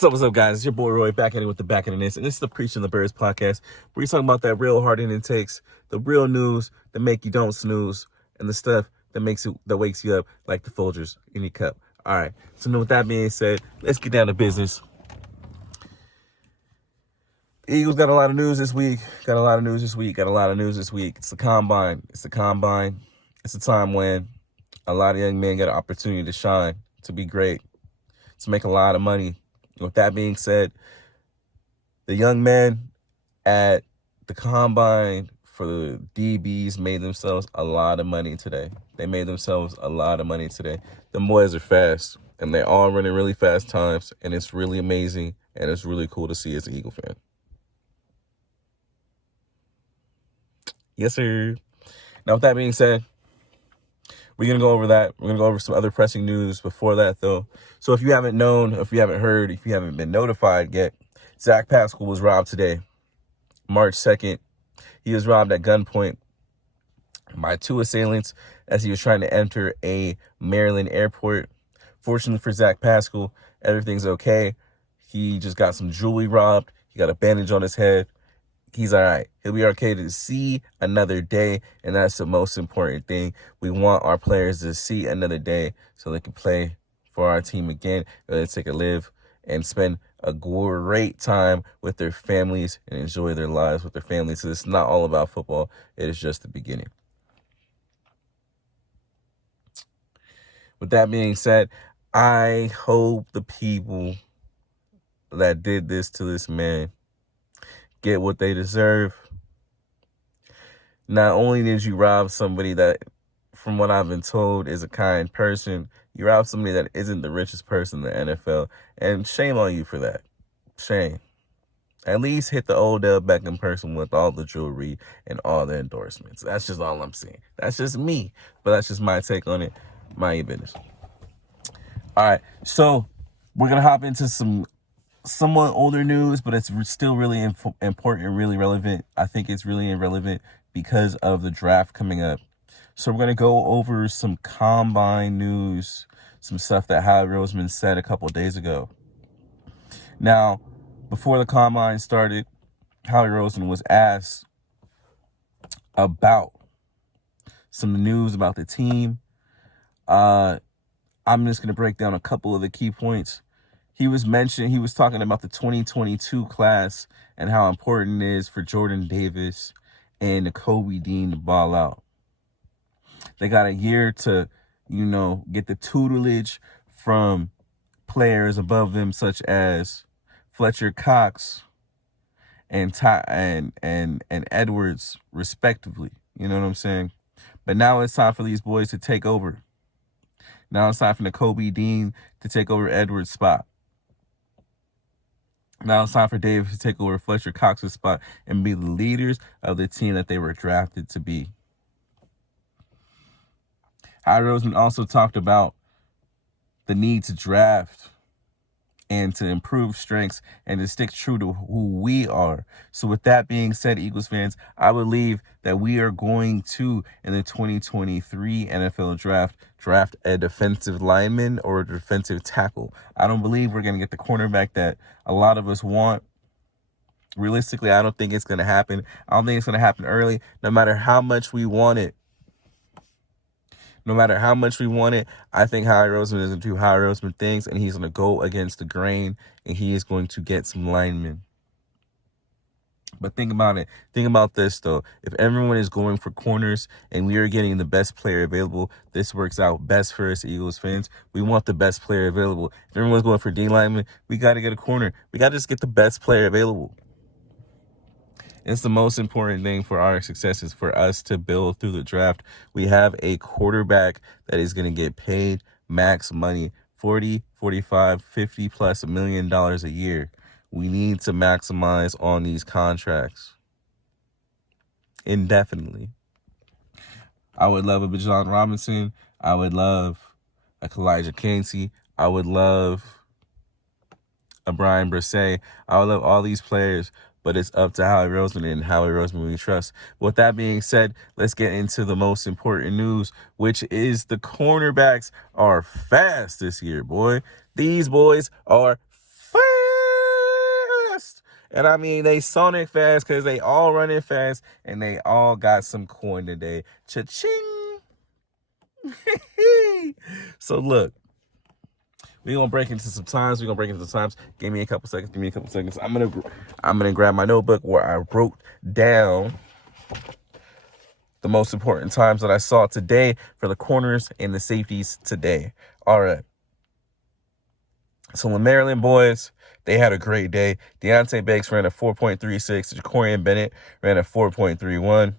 What's up, guys? It's your boy Roy back at it with the back end of this, and this is the Preaching the Birds podcast, where we're talking about that real hard-hitting takes, the real news that make you don't snooze, and the stuff that wakes you up like the Folgers in your cup. All right. So with that being said, let's get down to business. Eagles got a lot of news this week. It's the combine. It's a time when a lot of young men get an opportunity to shine, to be great, to make a lot of money. With that being said, the young men at the combine for the DBs made themselves a lot of money today. The boys are fast, and they're all running really fast times, and it's really amazing, and it's really cool to see as an Eagle fan. Yes, sir. Now, with that being said, we're going to go over that. We're going to go over some other pressing news before that, though. So if you haven't known, if you haven't heard, if you haven't been notified yet, Zach Paschal was robbed today, March 2nd. He was robbed at gunpoint by two assailants as he was trying to enter a Maryland airport. Fortunately for Zach Paschal, everything's okay. He just got some jewelry robbed. He got a bandage on his head. He's all right. He'll be okay to see another day, and that's the most important thing. We want our players to see another day so they can play for our team again, really take a live and spend a great time with their families and enjoy their lives with their families. So it's not all about football. It is just the beginning. With that being said, I hope the people that did this to this man get what they deserve. Not only did you rob somebody that, from what I've been told, is a kind person, you robbed somebody that isn't the richest person in the NFL, and shame on you for that. Shame. At least hit the Odell Beckham person with all the jewelry and all the endorsements. That's just all I'm saying. That's just me, but that's just my take on it. My business. All right, so we're going to hop into some somewhat older news, but it's still really important and really relevant. I think it's really irrelevant because of the draft coming up. So we're going to go over some combine news, some stuff that Howie Roseman said a couple of days ago. Now, before the combine started, Howie Roseman was asked about some news about the team. I'm just going to break down a couple of the key points. He was talking about the 2022 class and how important it is for Jordan Davis and Kobe Dean to ball out. They got a year to, get the tutelage from players above them, such as Fletcher Cox and Edwards, respectively. You know what I'm saying? But now it's time for these boys to take over. Now it's time for Kobe Dean to take over Edwards' spot. Now it's time for Davis to take over Fletcher Cox's spot and be the leaders of the team that they were drafted to be. Howie Roseman also talked about the need to draft and to improve strengths and to stick true to who we are. So with that being said, Eagles fans, I believe that we are going to, in the 2023 NFL draft a defensive lineman or a defensive tackle. I don't believe we're going to get the cornerback that a lot of us want. Realistically, I don't think it's going to happen. I don't think it's going to happen early, no matter how much we want it. I think Howie Roseman is going to do Howie Roseman things, and he's going to go against the grain, and he is going to get some linemen. But think about it. Think about this, though. If everyone is going for corners and we are getting the best player available, this works out best for us Eagles fans. We want the best player available. If everyone's going for D lineman, we got to get a corner. We got to just get the best player available. It's the most important thing for our success is for us to build through the draft. We have a quarterback that is going to get paid max money, 40, 45, 50 plus $1 million a year. We need to maximize on these contracts indefinitely. I would love a Bijan Robinson. I would love a Elijah Cansey. I would love a Brian Bresee. I would love all these players. But it's up to Howie Roseman, and Howie Roseman we trust. With that being said, let's get into the most important news, which is the cornerbacks are fast this year, boy. These boys are fast. And I mean, they Sonic fast because they all running fast and they all got some coin today. Cha-ching! So look, we're gonna break into some times. Give me a couple seconds. I'm gonna grab my notebook where I wrote down the most important times that I saw today for the corners and the safeties today. All right. So the Maryland boys, they had a great day. Deontay Banks ran a 4.36. Jacorian Bennett ran a 4.31.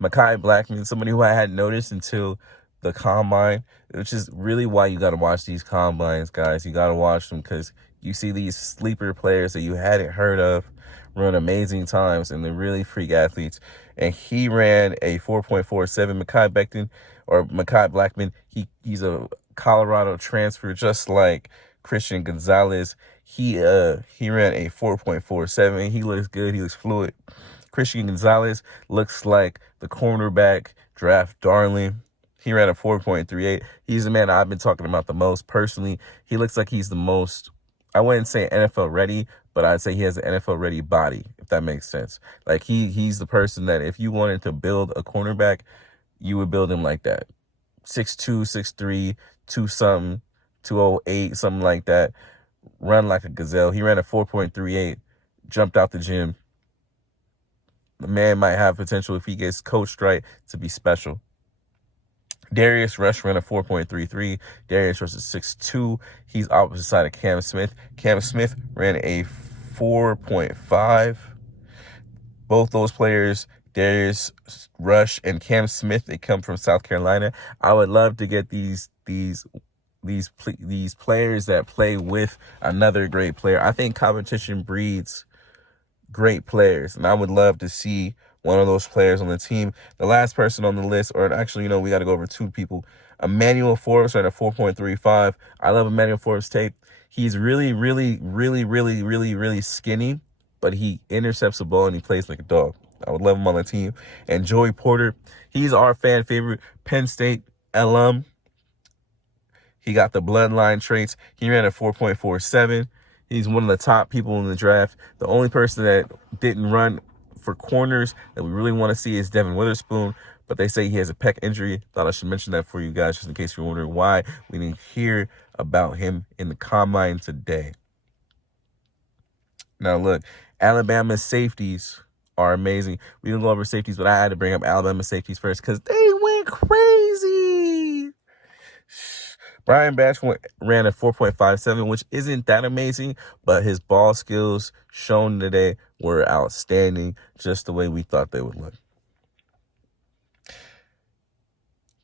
Mekhi Blackman, somebody who I hadn't noticed until the combine, which is really why you got to watch these combines, guys. You got to watch them because you see these sleeper players that you hadn't heard of run amazing times, and they're really freak athletes. And he ran a 4.47. Mekhi Blackman, he's a Colorado transfer, just like Christian Gonzalez. He ran a 4.47. He looks good. He looks fluid. Christian Gonzalez looks like the cornerback draft darling. He ran a 4.38. He's the man I've been talking about the most personally. He looks like he's the most, I wouldn't say NFL ready, but I'd say he has an NFL ready body, if that makes sense. Like he's the person that if you wanted to build a cornerback, you would build him like that. 6'2", 6'3", 2-something, 208, something like that. Run like a gazelle. He ran a 4.38, jumped out the gym. The man might have potential if he gets coached right to be special. Darius Rush ran a 4.33. Darius Rush is 6'2". He's opposite side of Cam Smith. Cam Smith ran a 4.5. Both those players, Darius Rush and Cam Smith, they come from South Carolina. I would love to get these players that play with another great player. I think competition breeds great players, and I would love to see one of those players on the team. The last person on the list, or actually, we got to go over two people. Emmanuel Forbes ran a 4.35. I love Emmanuel Forbes' tape. He's really, really, really, really, really, really skinny, but he intercepts the ball and he plays like a dog. I would love him on the team. And Joey Porter, he's our fan favorite, Penn State alum. He got the bloodline traits. He ran a 4.47. He's one of the top people in the draft. The only person that didn't run for corners that we really want to see is Devin Witherspoon, but they say he has a pec injury. Thought I should mention that for you guys just in case you're wondering why we didn't hear about him in the combine today. Now, look, Alabama's safeties are amazing. We can go over safeties, but I had to bring up Alabama safeties first because they went crazy. Brian Batch ran a 4.57, which isn't that amazing, but his ball skills shown today were outstanding, just the way we thought they would look.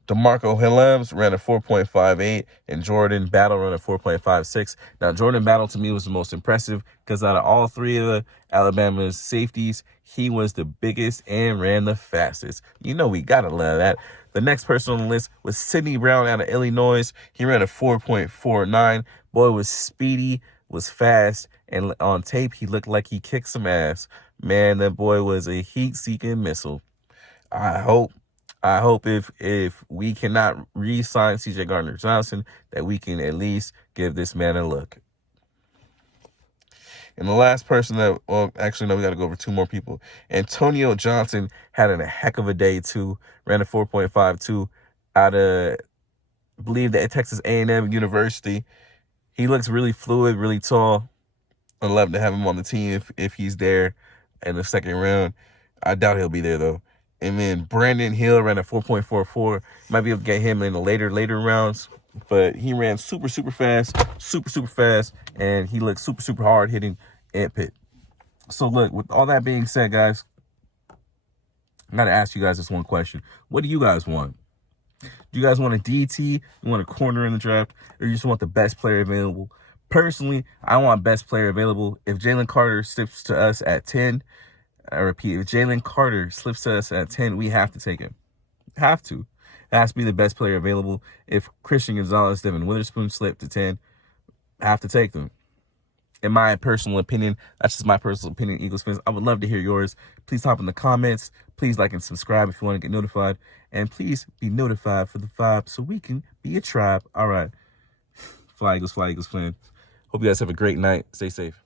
DeMarco Hillams ran a 4.58, and Jordan Battle ran a 4.56. Now, Jordan Battle, to me, was the most impressive because out of all three of the Alabama's safeties, he was the biggest and ran the fastest. We got to love that. The next person on the list was Sidney Brown out of Illinois. He ran a 4.49. Boy was speedy, was fast, and on tape, he looked like he kicked some ass. Man, that boy was a heat-seeking missile. I hope if we cannot re-sign C.J. Gardner-Johnson, that we can at least give this man a look. And the last person we got to go over two more people. Antonio Johnson had a heck of a day, too. Ran a 4.52 out of, I believe, that Texas A&M University. He looks really fluid, really tall. I'd love to have him on the team if he's there in the second round. I doubt he'll be there, though. And then Brandon Hill ran a 4.44. Might be able to get him in the later rounds. But he ran super, super fast, and he looked super, super hard hitting at Pitt. So, look, with all that being said, guys, I got to ask you guys this one question. What do you guys want? Do you guys want a DT? You want a corner in the draft? Or you just want the best player available? Personally, I want best player available. If Jalen Carter slips to us at 10, I repeat, if Jalen Carter slips to us at 10, we have to take him. Have to. It has to be the best player available. If Christian Gonzalez, Devin Witherspoon slip to 10, I have to take them. In my personal opinion, that's just my personal opinion, Eagles fans. I would love to hear yours. Please hop in the comments. Please like and subscribe if you want to get notified. And please be notified for the vibe so we can be a tribe. All right. Fly Eagles, fans. Hope you guys have a great night. Stay safe.